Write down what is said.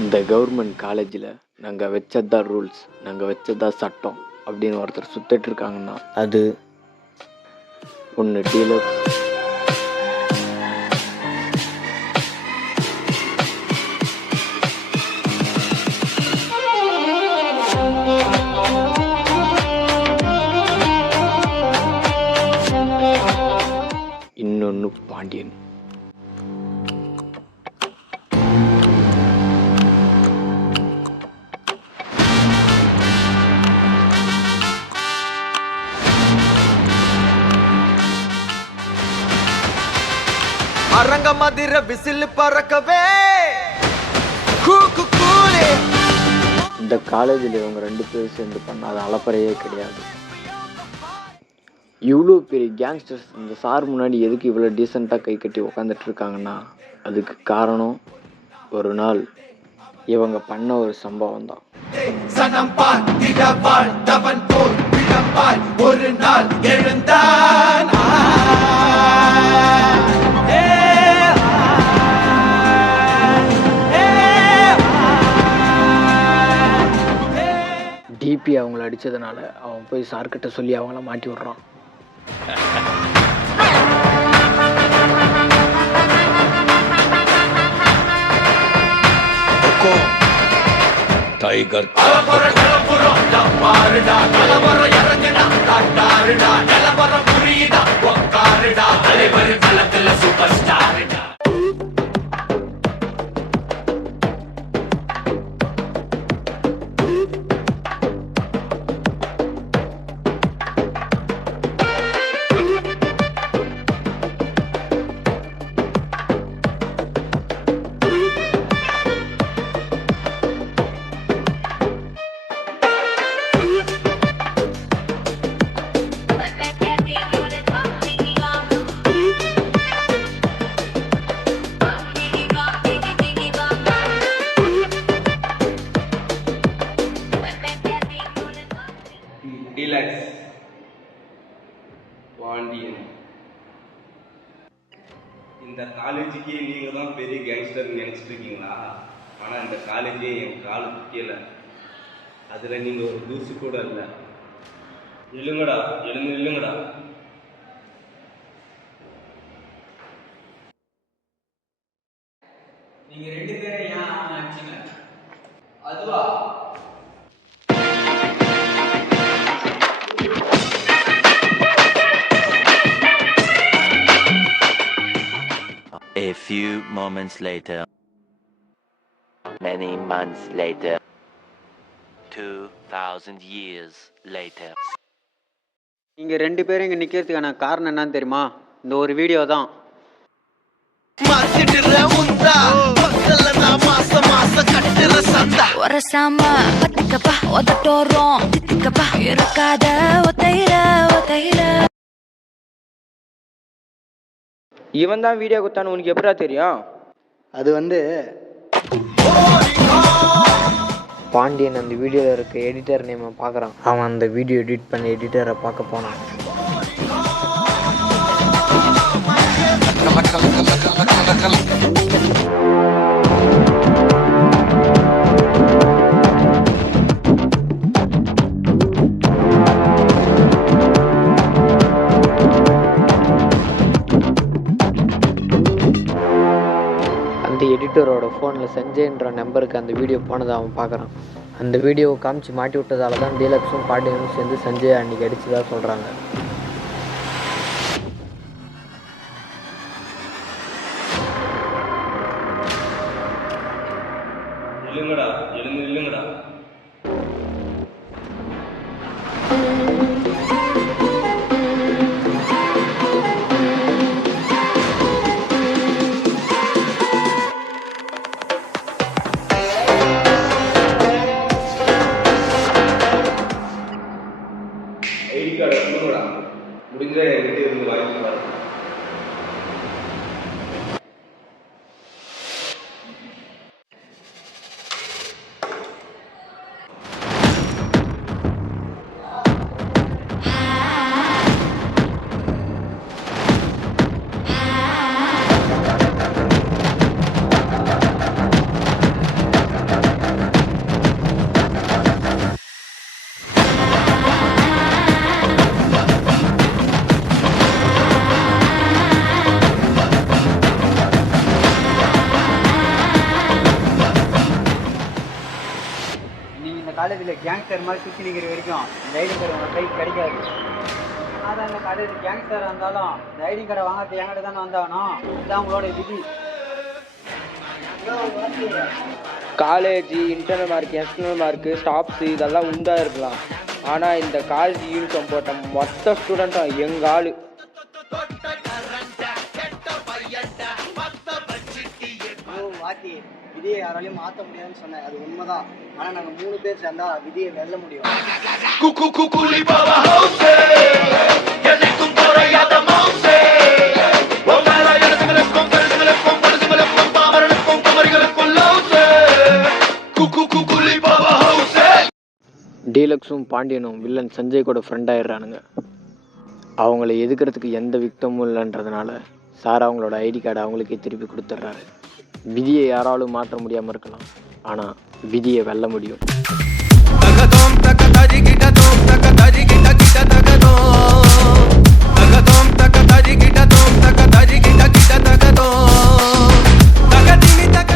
இந்த கவர்மெண்ட் காலேஜில் நாங்கள் வச்சது தான் ரூல்ஸ், நாங்கள் வச்சது தான் சட்டம் அப்படின்னு ஒருத்தர் சுற்றிட்டு இருக்காங்கன்னா அது ஒன்று டீலக்ஸ், இன்னொன்று பாண்டியன். அரங்க மதிர விசில் பறக்கவே. இந்த காலேஜில் இவங்க 2 பேரும் சேர்ந்து பண்ணாத அலப்பறையே கிடையாது. இவ்வளோ பெரிய கேங்ஸ்டர்ஸ் இந்த சார் முன்னாடி எதுக்கு இவ்வளோ டீசெண்டாக கை கட்டி உக்காந்துட்டு இருக்காங்கன்னா அதுக்கு காரணம் ஒரு நாள் இவங்க பண்ண ஒரு சம்பவம் தான். ஒரு நாள் எழுந்தான். டிபி அவங்கள அடித்ததுனால அவன் போய் சார்கிட்ட சொல்லி அவங்கள மாட்டி விட்றான். Tiger super star. Deluxe Pandian. இந்த காலேஜுக்கே நீங்கள் தான் பெரிய கேங்ஸ்டர் நினச்சிட்டு இருக்கீங்களா? ஆனால் இந்த காலேஜே என் காலுக்கு கீழே, அதில் நீங்கள் ஒரு தூசு கூட இல்லை. இல்லைங்கடா, இல்லைங்கடா. நீங்கள் 2 பேரை ஏன் அடிச்சிங்க? அதுவா? A few moments later, many months later, 2000 years later. நீங்க 2 பேரும் இங்க நிக்கிறதுக்கான காரணம் என்னன்னு தெரியுமா? இந்த ஒரு வீடியோ தான். இவன் தான் வீடியோ குத்தான்னு உனக்கு எப்படா தெரியும்? அது பாண்டியன் அந்த வீடியோவில் இருக்க எடிட்டர் நேமை பார்க்குறான். அவன் அந்த வீடியோ எடிட் பண்ணி எடிட்டரை பார்க்க போனான். அந்த எடிட்டரோட ஃபோனில் சஞ்சய்ன்ற நம்பருக்கு அந்த வீடியோ போனதை அவன் பார்க்குறான். அந்த வீடியோவை காமிச்சு மாட்டி விட்டதால தான் டீலக்ஸும் பாண்டியனும் சேர்ந்து சஞ்சய் அன்றைக்கி அடித்ததாக சொல்கிறாங்க. இல்லைங்கடா. ஐடி கார்டை கொடுங்கடா. முடிஞ்சா என்கிட்ட இருந்து வாங்கிக்கலாம். காலேஜில் கேங்ஸ்டர் மாதிரி சுற்றி நிற்கிற வரைக்கும் இந்த ஐடி கார்டு உங்கள் கைக்கு கிடைக்காது. அதான் இந்த காலேஜ் கேங்ஸ்டராக இருந்தாலும் இந்த ஐடி கார்டை வாங்கிறது என்கிட்ட தானே வந்தாகணும். இதுதான் உங்களோட விதி. College internal mark, external mark, stops இதெல்லாம் உண்டா இருக்கலாம். ஆனால் இந்த காலேஜ் யூனிஃபார்ம் போட்ட மொத்த ஸ்டூடெண்ட்டும் எங்கள் ஆள். வாத்தி விதியை யாராலையும் மாற்ற முடியாதுன்னு சொன்னேன், அது உண்மைதான். ஆனால் நாங்கள் 3 பேர் சேர்ந்தா விதியை வெல்ல முடியும். டீலக்ஸும் பாண்டியனும் வில்லன் சஞ்சய் கூட ஃப்ரெண்ட் ஆயிடுறானுங்க. அவங்கள எதுக்கிறதுக்கு எந்த விக்தமும் இல்லைன்றதுனால சார் அவங்களோட ஐடி கார்டை அவங்களுக்கே திருப்பி கொடுத்துட்றாரு. விதியை யாராலும் மாற்ற முடியாமல் இருக்கலாம், ஆனால் விதியை வெல்ல முடியும். தகதோம் தக தரிகிடதோம் தக தரிகிட கிட தகதோம் தகதோம் தக தரிகிடதோம் தக தரிகிட கிட தகதோம் தகதினி தக